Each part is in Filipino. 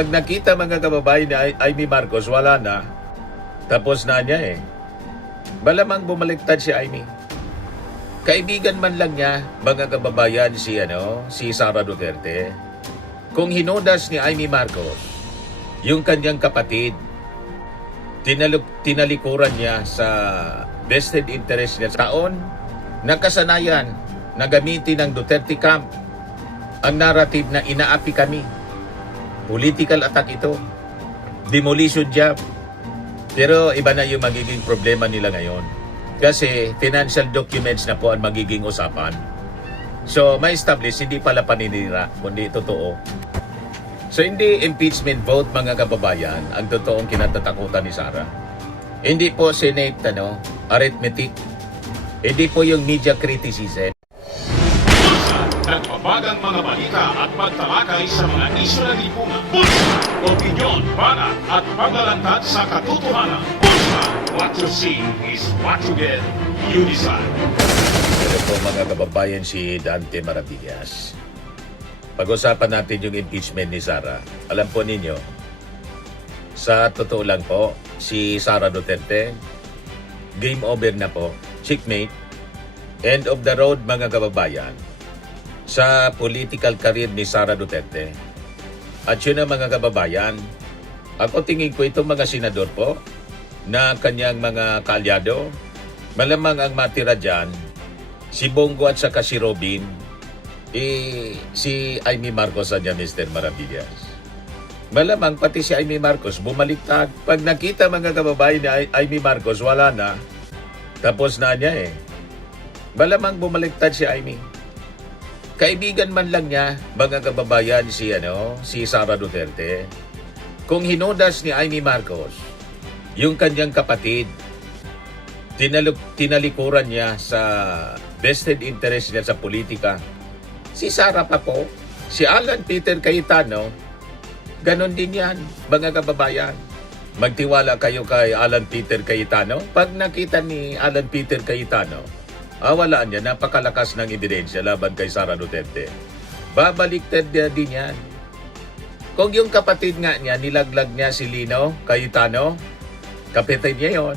pag nakita mga kababayan ni Amy Marcos, wala na. Tapos na niya eh. Malamang bumaliktad si Amy. Kaibigan man lang niya, mga kababayan, si Sara Duterte. Kung hinudas ni Amy Marcos, yung kanyang kapatid, tinalikuran niya sa vested interest niya. Taon, nakasanayan na gamitin ng Duterte Camp ang narrative na inaapi kami. Political attack ito. Demolition job. Pero iba na yung magiging problema nila ngayon. Kasi financial documents na po ang magiging usapan. So, ma-establish, hindi pala paninira, kundi totoo. So, hindi impeachment vote, mga kababayan, ang totoong kinatatakutan ni Sara. Hindi po Senate, arithmetic. Hindi po yung media criticism. Nagbabagang mga balita at pagtalakay sa mga isyu na lipunan. Bulsa! Opinyon, banat at paglalantad sa katotohanan. Bulsa! What you see is what you get. You decide. Ito po mga kababayan, si Dante Maravillas. Pag-usapan natin yung impeachment ni Sara. Alam po ninyo, sa totoo lang po, si Sara Duterte, game over na po. Checkmate. End of the road, mga kababayan, sa political career ni Sara Duterte. At yun ang mga kababayan, ako tingin ko itong mga senador po na kanyang mga kaalyado, malamang ang matira dyan, si Bongo at saka si Robin, si Amy Marcos niya, Mr. Maravillas. Malamang pati si Amy Marcos bumaliktad. Pag nakita mga kababayan ni Amy Marcos, wala na. Tapos na niya eh. Malamang bumaliktad si Amy. Kaibigan man lang niya, mga kababayan, si Sara Duterte. Kung hinudas ni Amy Marcos, yung kanyang kapatid, tinalikuran niya sa vested interest niya sa politika. Si Sara pa po, si Alan Peter Cayetano, ganon din yan, mga kababayan. Magtiwala kayo kay Alan Peter Cayetano. Pag nakita ni Alan Peter Cayetano, wala niya, napakalakas ng ebidensya laban kay Sara Duterte. Babaliktad din yan. Kung yung kapatid nga niya, nilaglag niya si Lino Cayetano, kapatid niya yun.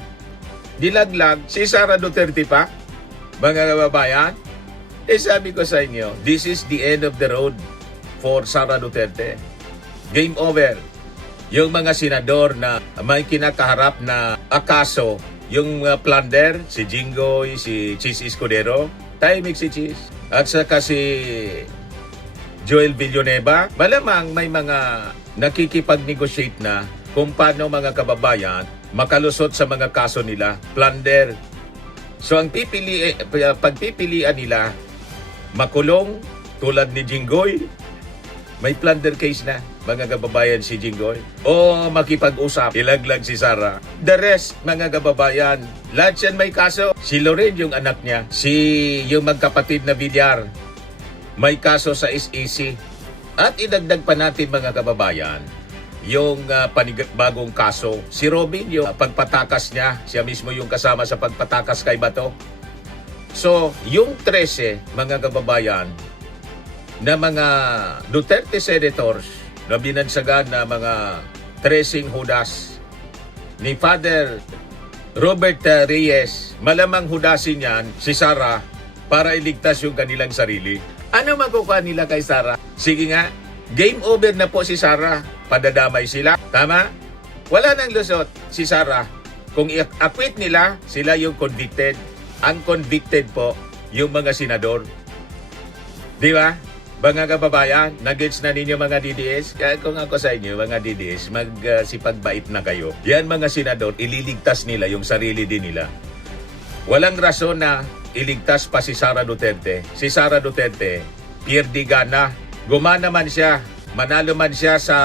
Nilaglag si Sara Duterte pa, mga kababayan. Sabi ko sa inyo, this is the end of the road for Sara Duterte. Game over. Yung mga senador na may kinakaharap na akaso, yung plunder, si Jinggoy, si Chis Escudero, tahimik si Chis. At saka si Joel Villanueva, malamang may mga nakikipag-negotiate na kung paano mga kababayan makalusot sa mga kaso nila, plunder. So ang pagpipilian nila, makulong tulad ni Jinggoy, may plunder case na, mga kababayan, si Jinggoy. O makipag-usap, ilaglag si Sara. The rest, mga kababayan, lahat yan may kaso. Si Loren, yung anak niya. Yung magkapatid na Villar, may kaso sa SEC. At idagdag pa natin, mga kababayan, yung panibagong kaso. Si Robin, yung pagpatakas niya, siya mismo yung kasama sa pagpatakas kay Bato. So, yung 13, mga kababayan, na mga Duterte senators na binansagan na mga tracing hudas ni Father Robert Reyes, malamang hudasin yan si Sara para iligtas yung kanilang sarili. Ano makukuha nila kay Sara? Sige nga, game over na po si Sara. Padadamay sila. Tama? Wala nang lusot si Sara. Kung i-acquit nila, sila yung convicted. Ang convicted po, yung mga senador. Di ba? Mga kababayan, nag-gets na ninyo mga DDS? Kaya kung ako sa inyo, mga DDS, magsipagbait na kayo. Yan mga senador, ililigtas nila yung sarili din nila. Walang rason na iligtas pa si Sara Duterte. Si Sara Duterte, pierde gana. Gumana man siya, manalo man siya sa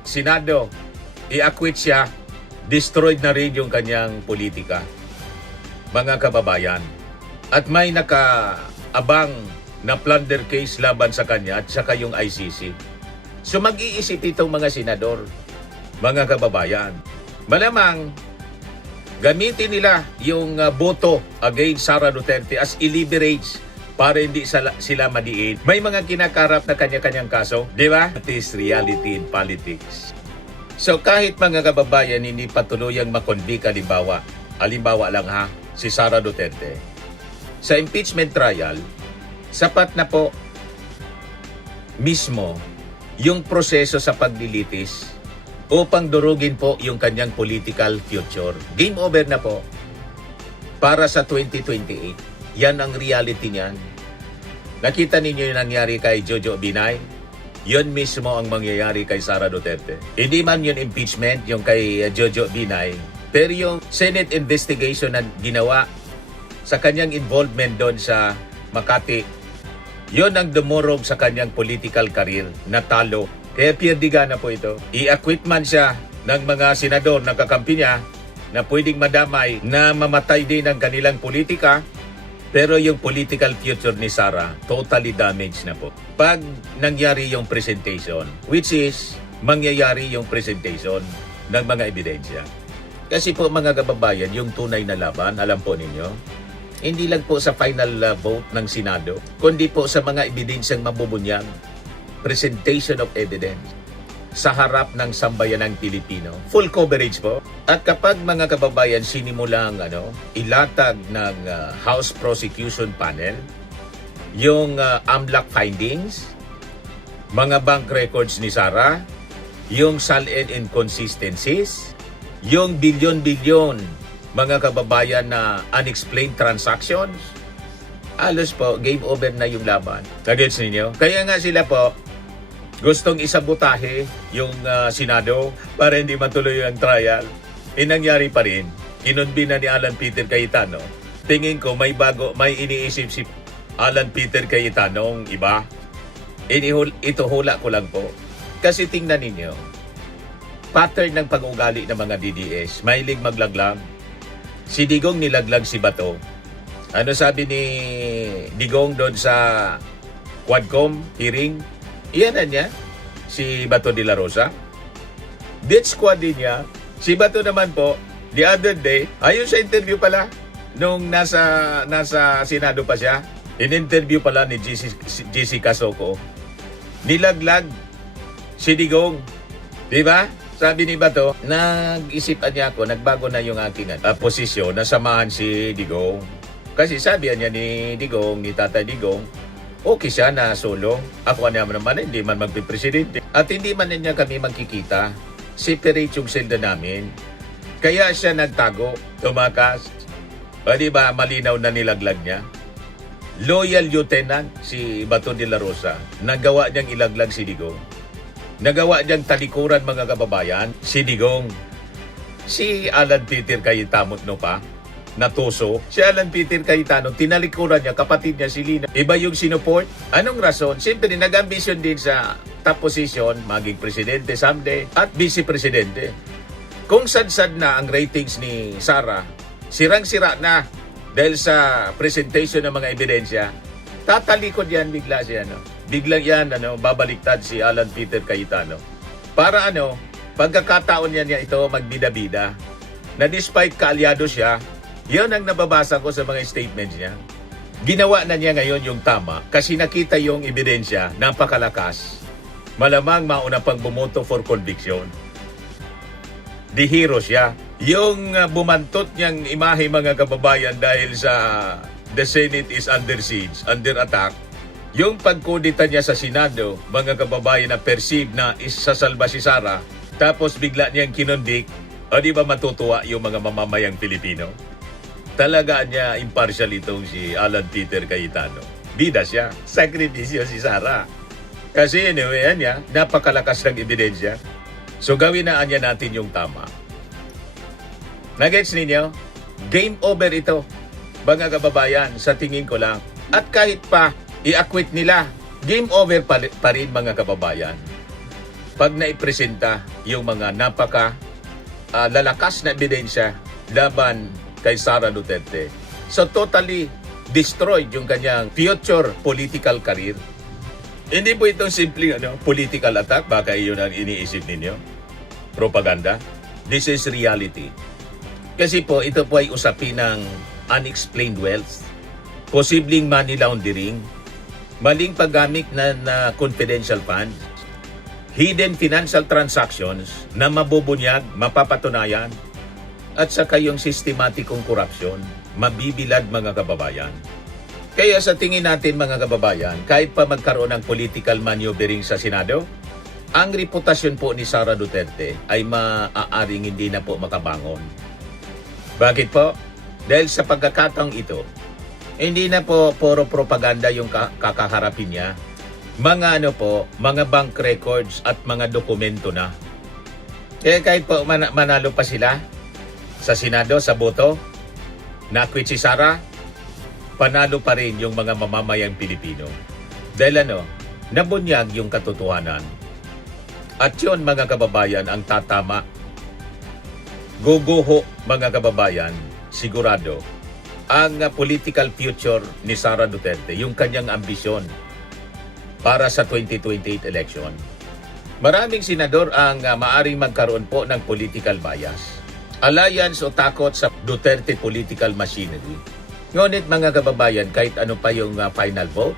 Senado, i-acquit siya, destroyed na rin yung kanyang politika. Mga kababayan, at may nakaabang na plunder case laban sa kanya at saka yung ICC. So mag-iisip itong mga senador, mga kababayan. Malamang gamitin nila yung boto against Sara Duterte as leverage para hindi sila madiin. May mga kinakarap na kanya-kanyang kaso, di ba? It is reality in politics. So kahit mga kababayan hindi patuluyang makonvict halimbawa lang ha, si Sara Duterte, sa impeachment trial, sapat na po mismo yung proseso sa paglilitis upang durugin po yung kanyang political future. Game over na po para sa 2028. Yan ang reality niyan. Nakita ninyo yung nangyari kay Jojo Binay? Yun mismo ang mangyayari kay Sara Duterte. Hindi man yun impeachment, yung kay Jojo Binay, pero yung Senate investigation na ginawa sa kanyang involvement doon sa Makati, yun ang dumurog sa kanyang political career na talo. Kaya pierdiga na po ito. I-acquit man siya ng mga senador na kakampi niya na pwedeng madamay na mamatay din ang kanilang politika, pero yung political future ni Sara totally damaged na po. Pag nangyari yung presentation, which is mangyayari yung presentation ng mga ebidensya. Kasi po mga kababayan, yung tunay na laban, alam po ninyo, hindi lang po sa final vote ng Senado, kundi po sa mga ebidensyang mabubunyag, presentation of evidence sa harap ng sambayanang Pilipino. Full coverage po. At kapag mga kababayan sinimulang ilatag ng House Prosecution Panel yung AMLAC findings, mga bank records ni Sara, yung SALN inconsistencies, yung bilyon-bilyon mga kababayan na unexplained transactions, alos po, game over na yung laban. Nagets ninyo? Kaya nga sila po, gustong isabotahe yung Senado para hindi matuloy ang trial. Nangyari pa rin. Kinunbina ni Alan Peter Cayetano. Tingin ko may iniisip si Alan Peter Cayetano iba. Ito hula ko lang po. Kasi tingnan ninyo, pattern ng pag-ugali ng mga DDS, mahilig maglaglag. Si Digong nilaglag si Bato. Ano sabi ni Digong doon sa Quadcom hearing? Iyan na niya, si Bato de la Rosa. Death squad din niya. Si Bato naman po, the other day, ayun sa interview pala, nung nasa Senado pa siya, in-interview pala ni Jessica Soco, nilaglag si Digong. Diba? Sabi ni Bato, nag-isipan niya ako, nagbago na yung aking posisyon na samahan si Digong. Kasi sabi niya ni Digong, ni Tata Digong, okay siya na solo. Ako naman hindi man magpipresidente. At hindi man niya kami magkikita. Separate yung selda namin. Kaya siya nagtago, tumakas. O diba, malinaw na nilaglag niya. Loyal lieutenant si Bato de la Rosa. Nagawa niyang ilaglag si Digong. Nagawa niyang talikuran mga kababayan, si Digong. Si Alan Peter Cayetano pa, natuso. Si Alan Peter Cayetano, tinalikuran niya, kapatid niya si Lina. Iba yung sinuport. Anong rason? Siyempre, nag-ambisyon din sa top position, maging presidente someday, at vice-presidente. Kung sad-sad na ang ratings ni Sara, sirang-sira na dahil sa presentation ng mga ebidensya, tatalikod yan bigla siya. Biglang yan, babaliktad si Alan Peter Cayetano. Para pagkakataon niya ito magbida-bida, na despite kaalyado siya, yun ang nababasa ko sa mga statements niya. Ginawa na niya ngayon yung tama kasi nakita yung ebidensya, napakalakas. Malamang mauna pang bumoto for conviction. Di hero siya. Yung bumantot niyang imahe mga kababayan dahil sa the Senate is under siege, under attack, yung pagkudita niya sa Senado, mga kababayan na perceive na isasalba si Sara, tapos bigla niyang kinondik, o di ba matutuwa yung mga mamamayang Pilipino? Talaga niya impartial itong si Alan Peter Cayetano. Bida siya. Sakripisyo si Sara. Kasi anyway, napakalakas ng ebidensya. So gawin na natin yung tama. Nagets ninyo? Game over ito, mga kababayan, sa tingin ko lang. At kahit pa i-acquit nila, game over pa rin mga kababayan. Pag naipresenta yung mga lalakas na ebidensya laban kay Sara Duterte. So totally destroyed yung kanyang future political career. Hindi po itong simpleng political attack, baka yun ang iniisip ninyo. Propaganda. This is reality. Kasi po ito po ay usapin ng unexplained wealth. posibleng money laundering, maling paggamit na confidential funds, hidden financial transactions na mabubunyag, mapapatunayan, at saka yung sistematikong korupsyon, mabibilad mga kababayan. Kaya sa tingin natin mga kababayan, kahit pa magkaroon ng political maneuvering sa Senado, ang reputasyon po ni Sara Duterte ay maaaring hindi na po makabangon. Bakit po? Dahil sa pagkakataong ito, hindi na po puro propaganda yung kakaharapin niya. Mga bank records at mga dokumento na. Kaya kahit po manalo pa sila sa Senado, sa boto, na-quit si Sara, panalo pa rin yung mga mamamayang Pilipino. Dahil nabunyag yung katotohanan. At yun mga kababayan ang tatama. Guguho mga kababayan, sigurado, ang political future ni Sara Duterte, yung kanyang ambisyon para sa 2028 election. Maraming senador ang maaring magkaroon po ng political bias, alliance o takot sa Duterte political machinery. Ngunit mga kababayan, kahit ano pa yung final vote,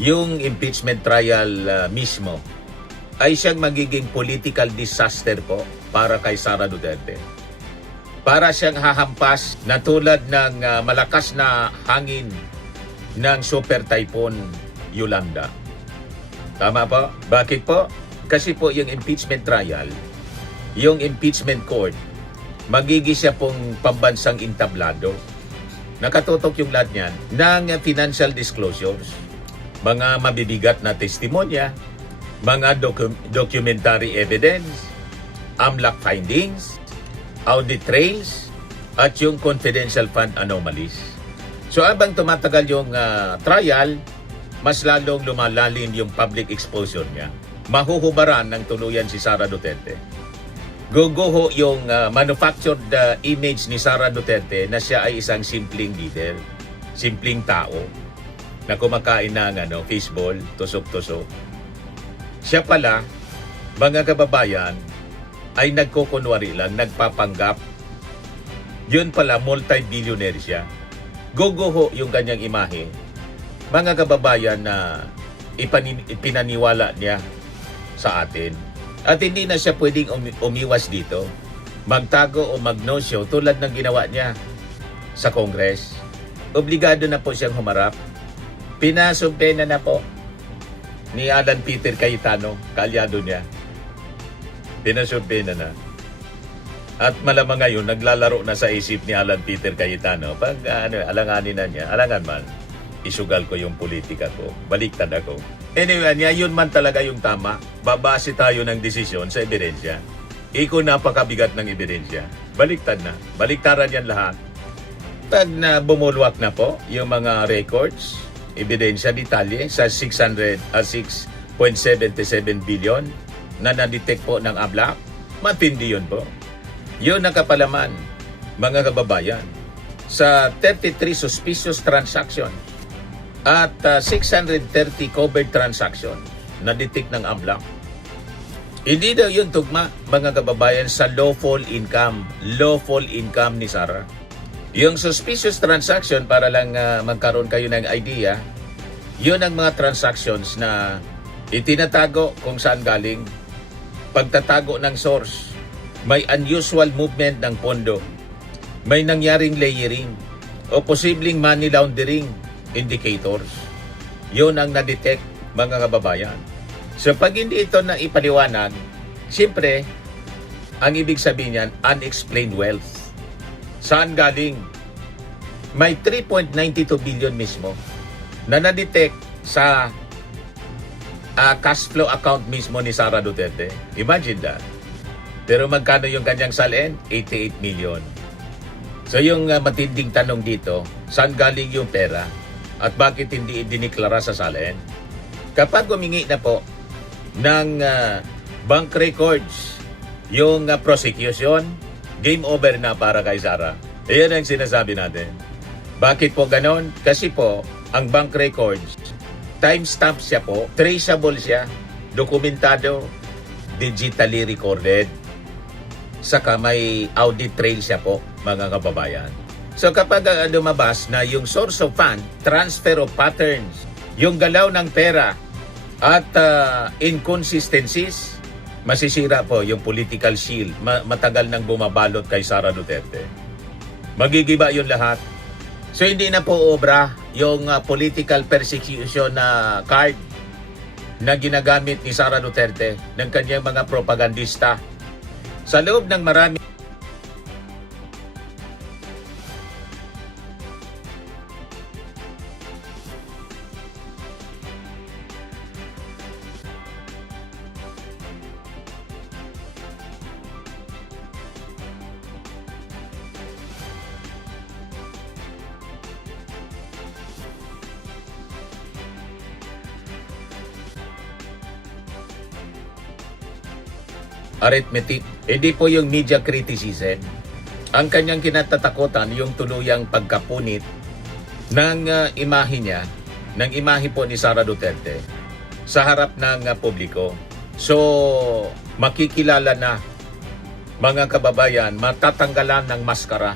yung impeachment trial mismo ay siyang magiging political disaster po para kay Sara Duterte. Para siyang hahampas na tulad ng malakas na hangin ng super typhoon Yolanda. Tama po? Bakit po? Kasi po yung impeachment trial, yung impeachment court, magiging siya pong pambansang entablado. Nakatutok yung lahat niyan ng financial disclosures, mga mabibigat na testimonya, mga documentary evidence, AMLAC findings, audit trails, at yung confidential fund anomalies. So habang tumatagal yung trial, mas lalong lumalalim yung public exposure niya. Mahuhubaran ng tuluyan si Sara Duterte. Guguho yung manufactured image ni Sara Duterte na siya ay isang simpleng leader, simpleng tao na kumakain ng fishball, tusok-tusok. Siya pala, mga kababayan, ay nagkukunwari lang, nagpapanggap. Yun pala, multi-billionaire siya. Guguho yung kanyang imahe. Mga kababayan na ipinaniwala niya sa atin. At hindi na siya pwedeng umiwas dito. Magtago o mag-no-show tulad ng ginawa niya sa Congress. Obligado na po siyang humarap. Pinasumpena na po ni Alan Peter Cayetano, kaalyado niya. Pinasumpena na. At malamang ngayon, naglalaro na sa isip ni Alan Peter Cayetano. Pag alanganin na niya, alangan man, isugal ko yung politika ko, baliktad ako. Anyway, yun man talaga yung tama. Babase tayo ng desisyon sa ebidensya. Iko napakabigat ng ebidensya. Baliktad na. Baliktaran yan lahat. Pag na bumulwak na po yung mga records, ebidensya, detalye sa 6.77 billion na na-detect po ng AMLAC, matindi yun po. Yun ang kapalaman, mga kababayan, sa 33 suspicious transaction at 630 covered transaction na detect ng AMLAC. Hindi daw yun tugma, mga kababayan, sa lawful income ni Sara. Yung suspicious transaction, para lang magkaroon kayo ng idea, yun ang mga transactions na itinatago kung saan galing, pagtatago ng source, may unusual movement ng pondo, may nangyaring layering, o posibleng money laundering indicators. Yun ang na-detect, mga kababayan. So pag hindi ito na ipaliwanag, siyempre, ang ibig sabihin niyan, unexplained wealth. Saan galing? May 3.92 billion mismo na na-detect sa cash flow account mismo ni Sara Duterte. Imagine that. Pero magkano yung kanyang salin? 88 million. So yung matinding tanong dito, saan galing yung pera? At bakit hindi idineklara sa salin? Kapag humingi na po ng bank records yung prosecution, game over na para kay Sara. Ayan ang sinasabi natin. Bakit po ganon? Kasi po, ang bank records, timestamp siya po, traceable siya, dokumentado, digitally recorded, saka may audit trail siya po, mga kababayan. So kapag lumabas na yung source of fund, transfer of patterns, yung galaw ng pera at inconsistencies, masisira po yung political shield. Matagal nang bumabalot kay Sara Duterte. Magigiba yun lahat. So hindi na po obra yung political persecution na card na ginagamit ni Sara Duterte ng kanyang mga propagandista. Sa loob ng marami arithmetic, hindi po yung media criticism. Ang kanyang kinatatakutan yung tuluyang pagkapunit ng imahe niya, ng imahe po ni Sara Duterte sa harap ng publiko. So, makikilala na mga kababayan, matatanggalan ng maskara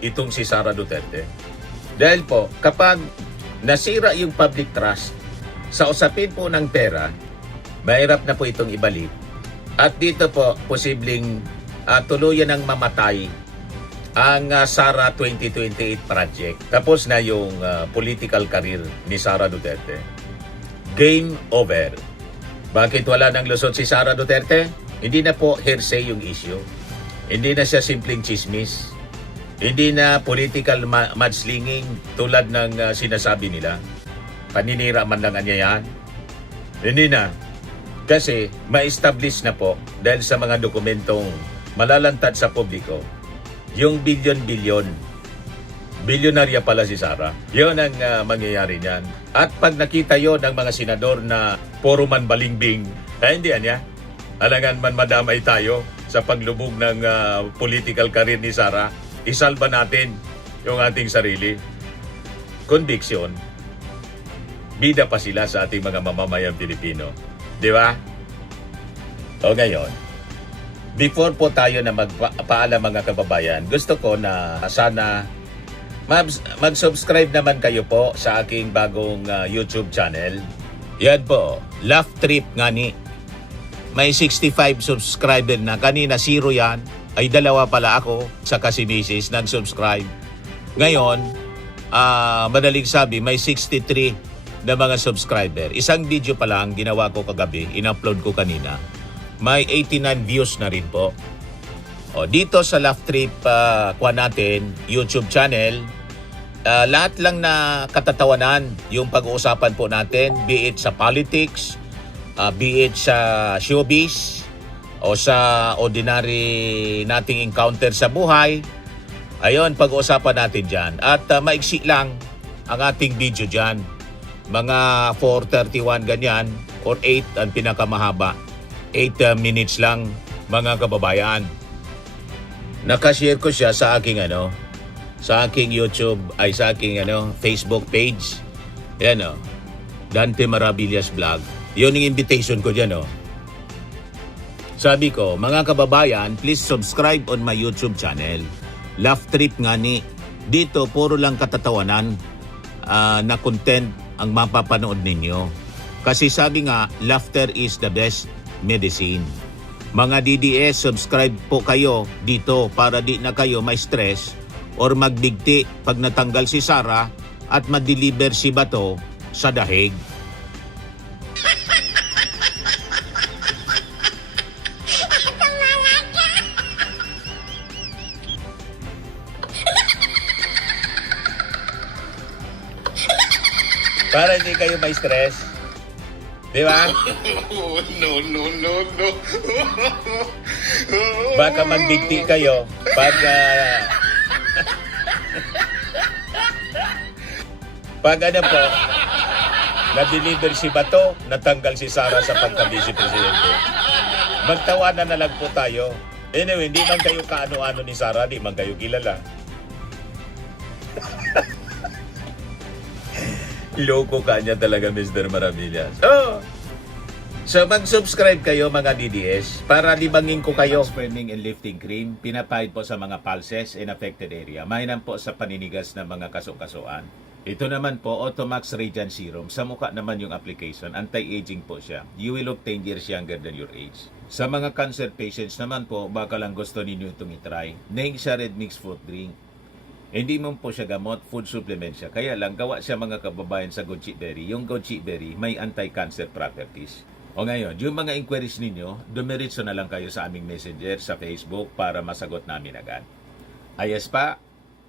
itong si Sara Duterte. Dahil po, kapag nasira yung public trust sa usapin po ng pera, mahirap na po itong ibalik. At dito po, posibleng tuluyan ng mamatay ang Sara 2028 project. Tapos na yung political career ni Sara Duterte. Game over. Bakit wala nang lusot si Sara Duterte? Hindi na po hearsay yung issue. Hindi na siya simpleng chismis. Hindi na political mudslinging tulad ng sinasabi nila. Paninira man lang niya yan. Hindi na. Kasi ma-establish na po dahil sa mga dokumentong malalantad sa publiko yung bilyon-bilyon. Bilyonarya pala si Sara. Yun ang mangyayari niyan. At pag nakita yon ng mga senador na puro man balingbing, hindi niya. Alangan man madamay tayo sa paglubog ng political career ni Sara, isalba natin yung ating sarili. Conviction. Bida pa sila sa ating mga mamamayang Pilipino. Di ba? O ngayon, before po tayo na magpaalam mga kababayan, gusto ko na sana mag-subscribe naman kayo po sa aking bagong YouTube channel. Yan po, Laugh Trip Ngani. May 65 subscriber na. Kanina 0 yan. Ay dalawa pala ako sa si Mrs. nag-subscribe. Ngayon, madaling sabi, may 63 na mga subscriber. Isang video pa lang ginawa ko kagabi, in-upload ko kanina. May 89 views na rin po. O, dito sa Laugh Trip natin, YouTube channel, lahat lang na katatawanan yung pag-uusapan po natin, be it sa politics, be it sa showbiz, o sa ordinary nating encounter sa buhay. Ayun, pag-uusapan natin dyan. At maiksi lang ang ating video dyan. Mga 4:31 ganyan or 8 ang pinakamahaba. 8 minutes lang mga kababayan. Nakashare ko siya sa aking sa aking YouTube ay sa aking Facebook page. Ayan Dante Maravillas Vlog. 'Yun ang invitation ko diyan Sabi ko, mga kababayan, please subscribe on my YouTube channel. Laugh Trip Ngani. Dito puro lang katatawanan na content ang mapapanood ninyo. Kasi sabi nga, laughter is the best medicine. Mga DDS, subscribe po kayo dito para di na kayo may stress or magbigti pag natanggal si Sara at ma-deliver si Bato sa dahig. Para hindi kayo may stress. Di ba? No. Baka magbigti kayo pag pag po, na-deliver si Bato, natanggal si Sara sa pagka-vice presidente. Magtawanan na lang po tayo. Anyway, hindi man kayo kaano-ano ni Sara, di man kayo kilala. Loko ka niya talaga, Mr. Maravillas. So mag-subscribe kayo mga DDS para libangin ko kayo. Burning and lifting cream, pinapahid po sa mga pulses in affected area. Mainam po sa paninigas ng mga kasukasuan. Ito naman po, Automax Radiant Serum. Sa mukha naman yung application, anti-aging po siya. You will look 10 years younger than your age. Sa mga cancer patients naman po, baka lang gusto ninyo itong itry. Neng siya red mixed fruit drink. Hindi mo po siya gamot, food supplement siya. Kaya lang, gawa siya mga kababayan sa goji berry. Yung goji berry, may anti-cancer properties. O ngayon, yung mga inquiries ninyo, dumiritso na lang kayo sa aming messenger sa Facebook para masagot namin agad. Ayos pa?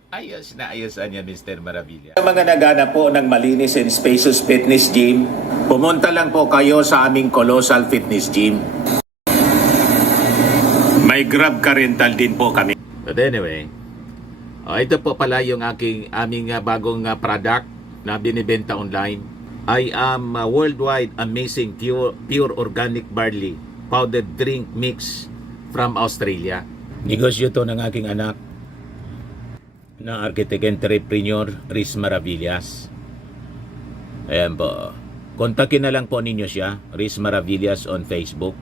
Ayos na ayos niya, Mr. Maravilla. Sa mga naghanap po ng malinis and spacious fitness gym, pumunta lang po kayo sa aming Colossal Fitness Gym. May Grab car rental din po kami. But anyway, ito po pala yung aming bagong product na binibenta online. I am worldwide amazing pure organic barley powdered drink mix from Australia. Negosyo to ng aking anak na architect entrepreneur Riz Maravillas. Ayan po. Kontakin na lang po ninyo siya, Riz Maravillas on Facebook.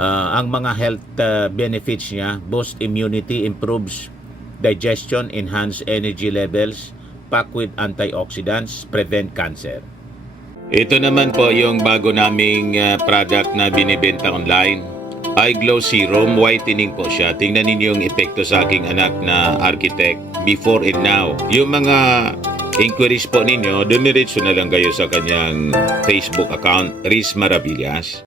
Ang mga health benefits niya, boost immunity, improves digestion, enhance energy levels, packed with antioxidants, prevent cancer. Ito naman po yung bago naming product na binibenta online. Eye Glow Serum, whitening po siya. Tingnan ninyo yung epekto sa aking anak na architect before and now. Yung mga inquiries po ninyo, dumiretso na lang kayo sa kanyang Facebook account, Riz Maravillas.